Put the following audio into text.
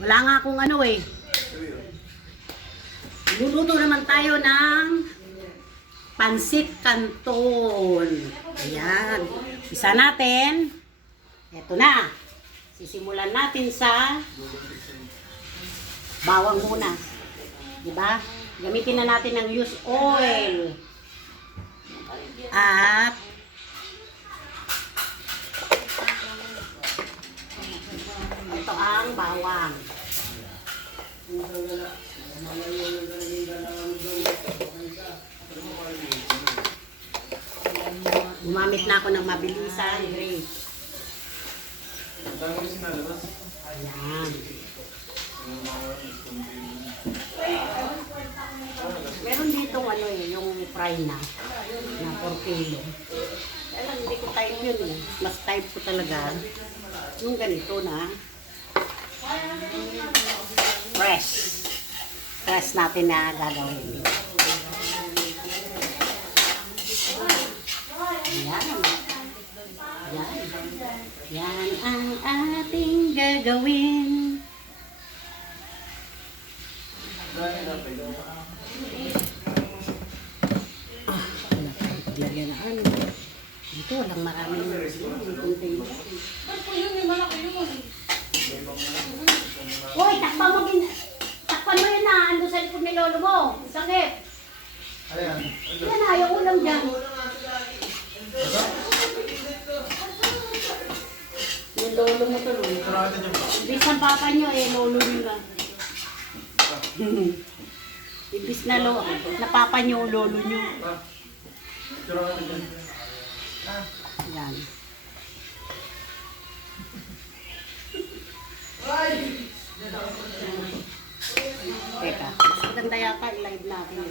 Wala nga akong ano eh. Luluto naman tayo ng pansit canton. Ayan. Isa natin. Ito na. Sisimulan natin sa bawang muna. Diba? Gamitin na natin ng used oil. At ito ang bawang. Gumamit na ako ng mabilisan, Grace. Ayan. Meron dito ano eh, yung fry na 4 kilo. Kaya lang hindi ko type yun eh. Mas type ko talaga yung ganito na fresh. Fresh natin na gagawin. Ayan. Yan. Yan ang ating gagawin. Lagyan na ano. Dito walang maraming container. Hoy, takpan mo yun na. Ando sa likod ni lolo mo. Sakit. Yan, ayaw ko lang dyan. Yung lolo mo to. Ibis ang papa nyo eh, lolo nyo lang. Ibis na papa nyo, lolo nyo. Yan. Teka, mas maganda yata i-live natin.